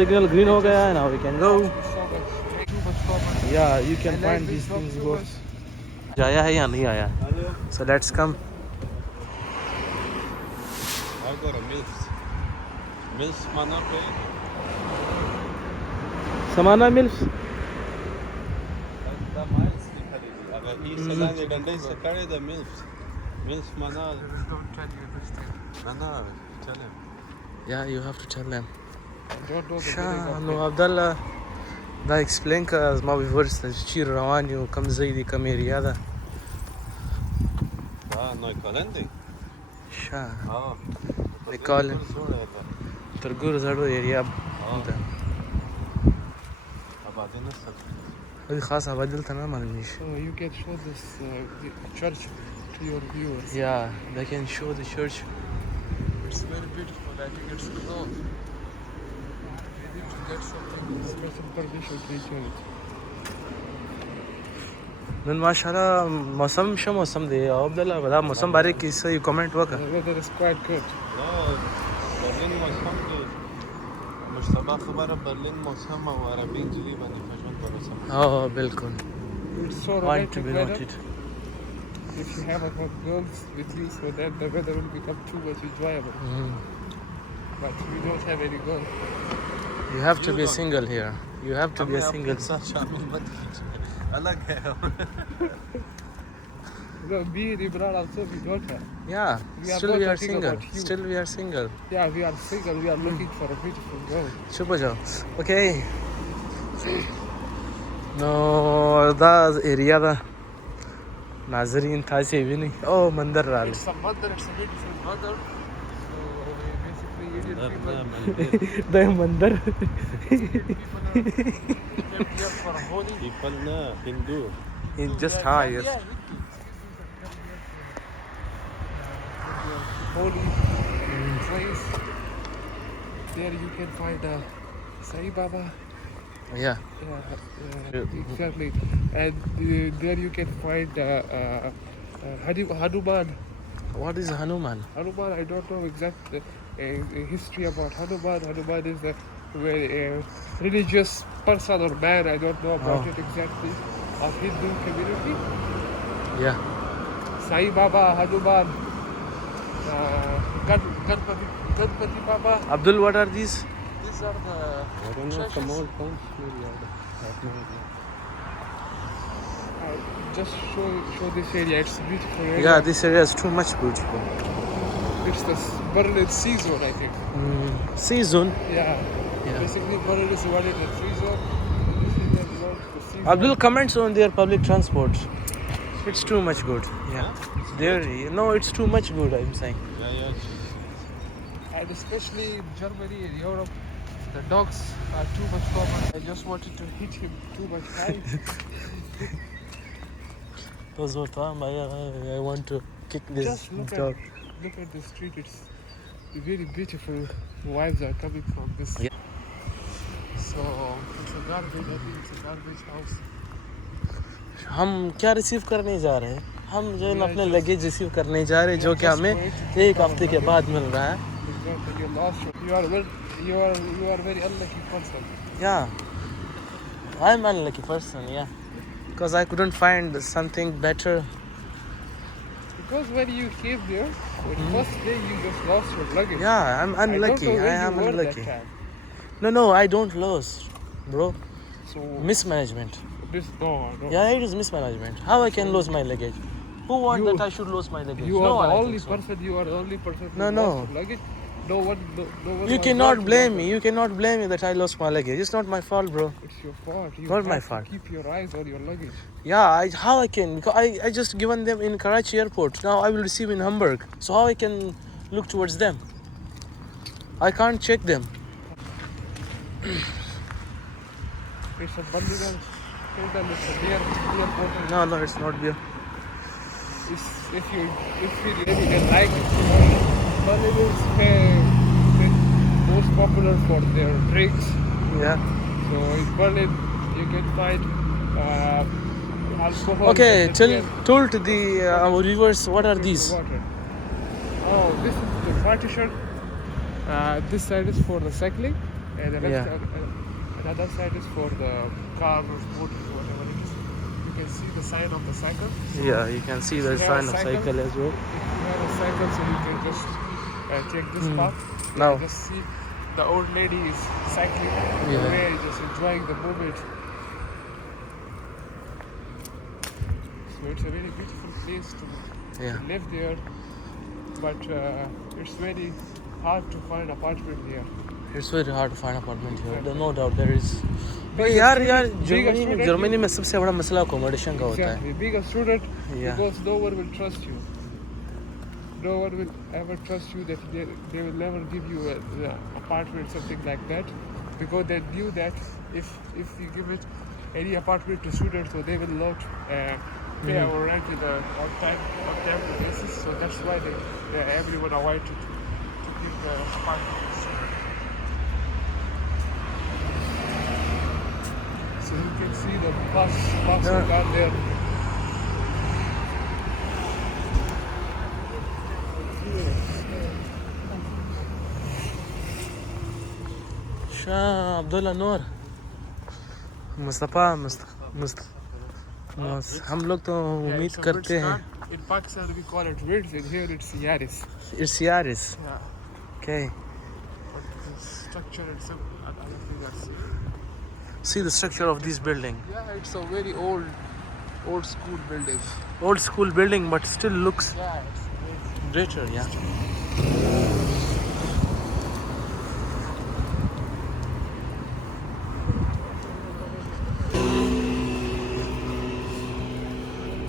signal green ho gaya hai, now we can go. So much, too much common. Yeah, you can I like find this these dog things too both. much. Jaya hai ya nahi aaya? So let's come. Agora milfs mana pe Samana milfs. da mais de kharidi agar ye salan ye dande se kare da milfs mana Don't tell you this thing. na chale Yeah, you have to tell them. I don't know the meaning Sha of no it. Abdallah da explain ka از ما viewers چی روان یو کم ځای دی کم ایریا ده. da noi kalende شا ha they call him تر ګور زړو ایریا ده. abade na sak وی خاص آباد دلته نه معلوم نشي. So you can show this the church to your viewers. Yeah, they can show the church. It's very beautiful. I think it's closed. We need to get special permission to enter it. نن ماشاءالله موسم شه موسم دی او عبدالله دا موسم باره کې څه یو کمنټ وکړه. The weather is quite good. no berlin موسم کې مشتبه خبره برلین موسم او عربي انجلي باندې فجوت برسم او بالکل It's so point to romantic be weather. noted. If you have a hot girls with you, so that the weather will become too much enjoyable. But we don't have any girls. You have to You be don't. single here. You have to be a single. साथ शामिल मत कीजिए अलग है No, me and Imran also we don't have. Yeah, We are still not we are talking single. about you. Still we are single. Yeah, we are single. We are looking for a beautiful girl. چپ हो जाओ. Okay. No, دا ایریا دا ناظرین تاسې ویني او مندر راغلی. It's a mother. It's a beautiful mother. So basically, Indian people. دا مندر. Indian people came here for a holy. people na hindu Just हाँ yes. Yeah, holy place. There you can find Sai Baba. Yeah. Exactly. And there you can find Hanuman. What is Hanuman? Hanuman, I don't know exact history about Hanuman. Hanuman is a very religious person or man. I don't know about it exactly. Of Hindu community. Yeah. Sai Baba, Hanuman, Ganpati Baba. Abdul, what are these? These are the I don't know some old points maybe I have no idea just show this area. It's a beautiful area. Yeah, this area is too much beautiful. It's the Berlin sea zone, I think. Season. Yeah. Yeah. Basically, Berlin is divided in sea zone. This area belongs to sea zone. Abdul, comments on their public transport. It's too much good. Yeah. There, no, it's too much good. I'm saying. yeah And especially in Germany and Europe, the dogs are too much common. I just wanted to hit him too much high. Those were time. I want to kick this Just look dog. at the street. It's very beautiful. Vibes are coming from this. Yeah. So it's a garbage. I think it's a garbage house. हम क्या receive करने जा रहे हैं? हम जो है ना अपने लगेज रिसीव करने जा रहे हैं जो कि just हमें waiting for एक our हफ्ते के बाद मिल रहा है. Exactly. You lost. You are very unlucky person. Yeah. I'm an unlucky person. Yeah. Because I couldn't find something better. Because when you came there, the first day you just lost your luggage. Yeah, I'm unlucky. I don't know where I am you were unlucky. that time. No, I don't lose, bro. So Mismanagement. this no. Yeah, it is mismanagement. How I can lose my luggage? Who want You- that I should lose my luggage? You No are one, the I only think so. person. You are the only person who No. lost your luggage. No one. You was cannot there to blame look me. You cannot blame me that I lost my luggage. It's not my fault, bro. at- It's your fault. You Not have my to fault. keep your eyes on your luggage. Yeah, how I can? Because I just given them in Karachi airport. Now I will receive in Hamburg. So how I can look towards them? I can't check them. It's a Mandir. It's a near airport. No, it's not beer. If you really like it, Berlin is most popular for their drinks. Yeah. So in Berlin, you can find alcohol. Okay, and tell to the our viewers what are these? Water. Oh, this is the partition. This side is for the cycling, And the Yeah. another side is for the car or scooter or whatever it is. You can see the sign of the cycle. So Yeah, you can see if the you have sign a of cycle, cycle as well. if you have a cycle, so you can just take this path. Now. And just see the old lady is cycling Yeah. away, just enjoying the moment. So it's a very beautiful place Yeah. to live there, but it's very hard to find apartment there. It's very hard to find apartment here. No doubt there is. Being a यार student- being a Germany में student, Germany you- में सबसे बड़ा मसला accommodation का होता है. Exactly. Being a student, Yeah. because no one will trust you. No one will ever trust you that they will never give you an apartment, something like that, because they knew that if you give it any apartment to students, so they will not pay our rent in a on time basis. So that's why everyone avoided to give the apartment to students. So you can see the bus are there. Shah Abdullah नूर मुस्तफ़ा हम लोग तो उम्मीद it's a करते Ritz हैं. car. In Pakistan we call it Ritz, and here it's Yaris. It's Yaris. Yeah. Okay. But the structure itself, I don't think that's. See the structure of this building. Yeah, it's a very old school building. Old school building, but still looks Yeah, it's amazing. greater. Yeah.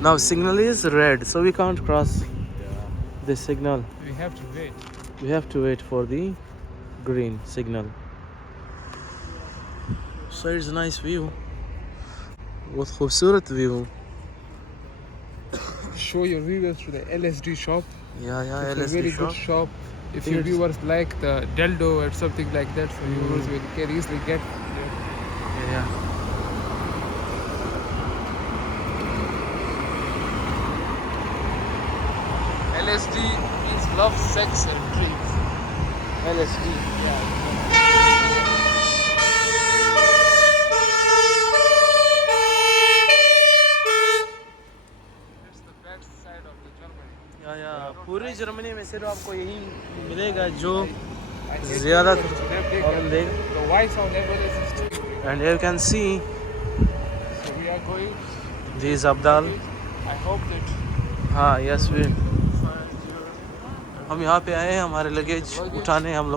Now signal is red, so we can't cross the signal. We have to wait. We have to wait for the green signal. So it's a nice view. बहुत खूबसूरत view. Show your viewers to the LSD shop. Yeah, It's LSD a very shop. good shop. If think your it's- viewers like the Deldo or something like that, so viewers can easily get. Yeah. LSD means love, sex, and dreams. LSD. It's the best side of the Germany. या पूरी Germany में सिर्फ आपको यही मिलेगा जो I hate ज़्यादा people to live there. और देगा. The white sound level is extremely. And you can see So we are going. these Abdal. I hope that हाँ, yes we. find your हम यहाँ पे आए हैं हमारे लगेज उठाने हम लोग